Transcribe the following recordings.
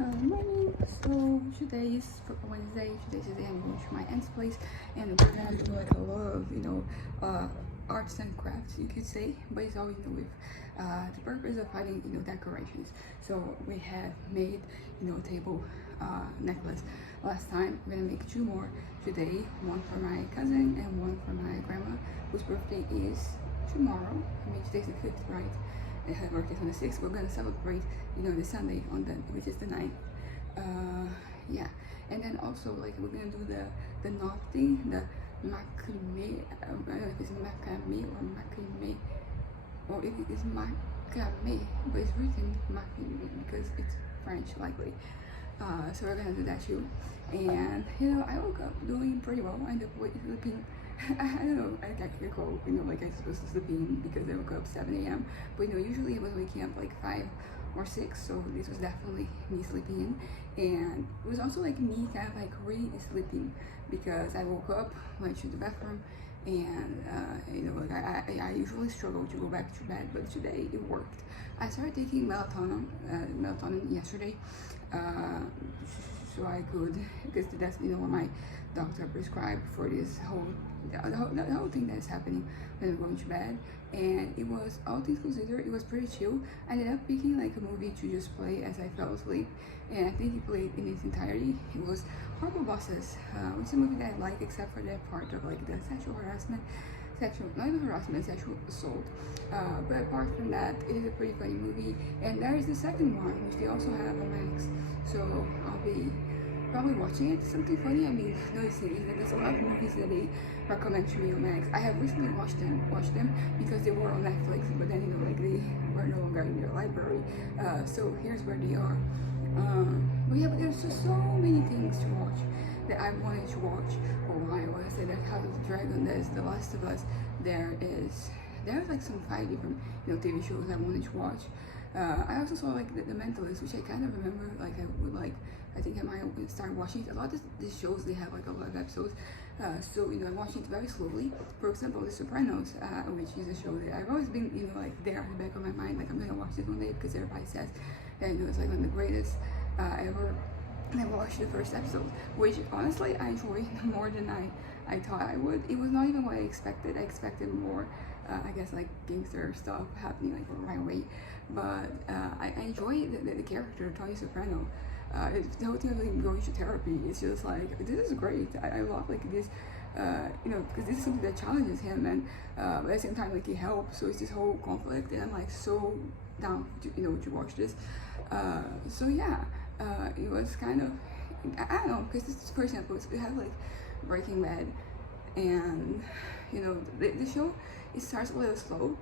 Morning. So today is Wednesday. Today I'm going to my aunt's place, and we're gonna do like a lot of arts and crafts, you could say, but it's all with the purpose of finding decorations. So we have made table necklace last time. We're gonna make two more today. One for my cousin and one for my grandma, whose birthday is tomorrow. I mean today's the 5th, right? Her birthday on the 6th. We're gonna celebrate, the Sunday on the which is the 9th. Yeah, and then also like we're gonna do the knot thing, the macrame. I don't know if it's macrame or macrame, or if it is macrame, but it's written macrame because it's French likely. So we're gonna do that too. And I woke up doing pretty well. I ended up sleeping. I don't know. I can't recall. Like I was supposed to sleep in because I woke up 7 a.m. But usually I was waking up like 5 or 6. So this was definitely me sleeping in, and it was also like me kind of like really sleeping because I woke up, went to the bathroom, and like I usually struggle to go back to bed, but today it worked. I started taking melatonin yesterday, so I could, because that's what my doctor prescribed for this whole thing that is happening when I'm going to bed. And it was, all things considered, it was pretty chill. I ended up picking like a movie to just play as I fell asleep, and I think it played in its entirety. It was Horrible Bosses, which is a movie that I like, except for that part of like the sexual harassment, not even harassment, sexual assault. But apart from that, it is a pretty funny movie. And there is the second one, which they also have on Max. So I'll be probably watching it. Something funny, I mean, noticing is that there's a lot of movies that they recommend to me on Max. I have recently watched them because they were on Netflix, but then like they were no longer in their library. So here's where they are. But yeah, but there's just so many things to watch that I wanted to watch for a while. I said like House of the Dragon, there's The Last of Us, there's like some 5 different TV shows I wanted to watch. I also saw like the Mentalist, which I kind of remember like I would like. I think I might start watching it. A lot of these shows, they have like a lot of episodes, so I'm watching it very slowly. For example, The Sopranos, which is a show that I've always been like there in the back of my mind, like I'm gonna watch this one day because everybody says that it's like one of the greatest ever. And I watched the first episode, which honestly I enjoyed more than I thought I would. It was not even what I expected. I expected more, I guess, like gangster stuff happening like right away. But I enjoy the character, Tony Soprano. The whole thing of like going to therapy, it's just like, this is great. I love like this, because this is something that challenges him, and but at the same time like it helps. So it's this whole conflict, and I'm like so down to to watch this. So yeah. It was kind of, I don't know, because this, for example, we have like Breaking Bad, and the show, it starts a little slow.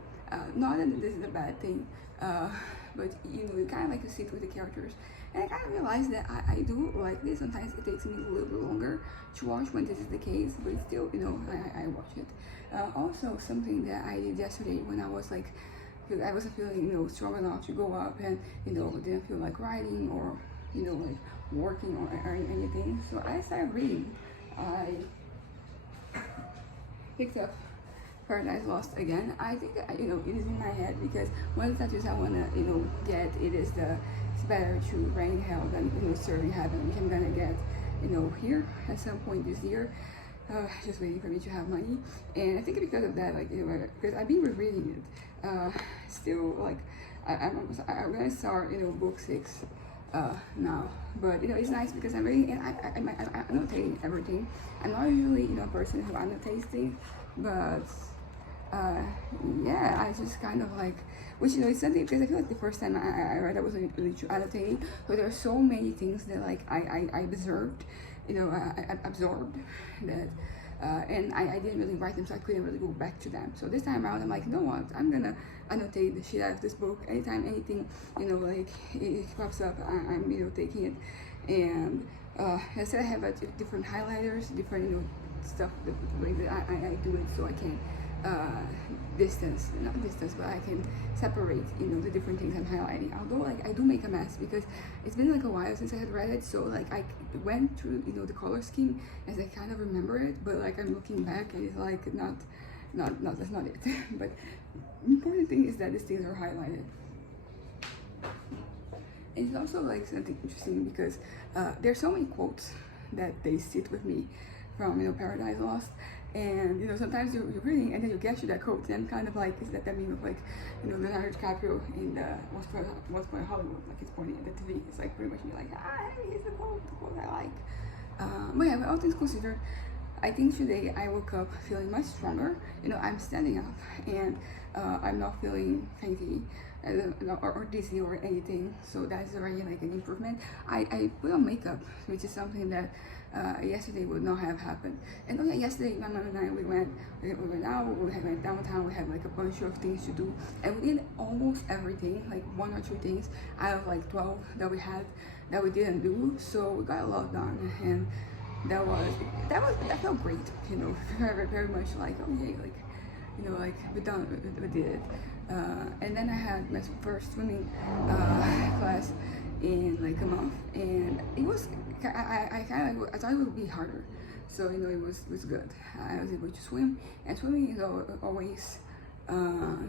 Not that this is a bad thing, but you kind of like to sit with the characters, and I kind of realized that I do like this. Sometimes it takes me a little bit longer to watch when this is the case, but still, I watch it. Also, something that I did yesterday when I was like, I wasn't feeling strong enough to go up, and didn't feel like writing or like working or anything. So I started reading. I picked up Paradise Lost again. I think that, it is in my head because one of the tattoos I wanna get, it's better to reign in hell than serving heaven, which I'm gonna get here at some point this year. Just waiting for me to have money, and I think because of that, like because I've been rereading it, still like I'm gonna start book 6 now, but it's nice because I'm reading and I'm annotating everything. I'm not usually a person who annotates things, but yeah, I just kind of like, which it's something, because I feel like the first time I read, I wasn't really annotating, but there are so many things that like I observed, I absorbed that. And I didn't really write them, so I couldn't really go back to them. So this time around, I'm like, you know what? I'm gonna annotate the shit out of this book. Anytime anything, like it pops up, I'm taking it. And I said I have different highlighters, different stuff, the way that I do it, so I can not distance, but I can separate the different things I'm highlighting. Although like I do make a mess because it's been like a while since I had read it, so like I went through the color scheme as I kind of remember it, but like I'm looking back and it's like not that's not it. But the important thing is that these things are highlighted. it's also like something interesting because there's so many quotes that they sit with me from Paradise Lost. And sometimes you're reading and then you get to that quote and kind of like is that meme of like Leonardo DiCaprio in the Once Upon a Hollywood, like he's pointing at the TV. It's like pretty much me like, here's the quote I like. But yeah, all things considered, I think today I woke up feeling much stronger. I'm standing up and I'm not feeling fainty or dizzy or anything. So that's already like an improvement. I put on makeup, which is something that yesterday would not have happened. And yesterday my mom and I we went out, we went downtown, we had like a bunch of things to do, and we did almost everything, like 1 or 2 things out of like 12 that we had that we didn't do. So we got a lot done, and that felt great, very, very much like, oh yeah, like we did it. And then I had my first swimming class in like a month, and it was I thought it would be harder. So it was good. I was able to swim, and swimming is always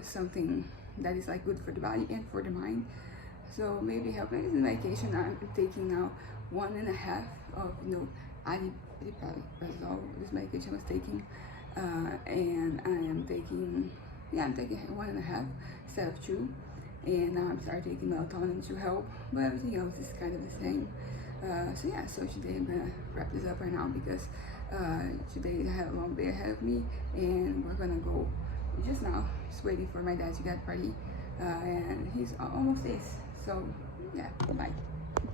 something that is like good for the body and for the mind. So maybe helping is the medication I'm taking now, 1.5 of aripiprazole. This medication I was taking, and I'm taking 1.5 instead of 2. And now I'm starting taking melatonin to help, but everything else is kind of the same. So today I'm gonna wrap this up right now because today I have a long day ahead of me, and we're gonna go just now, just waiting for my dad to get ready, and he's almost 6. So yeah, bye.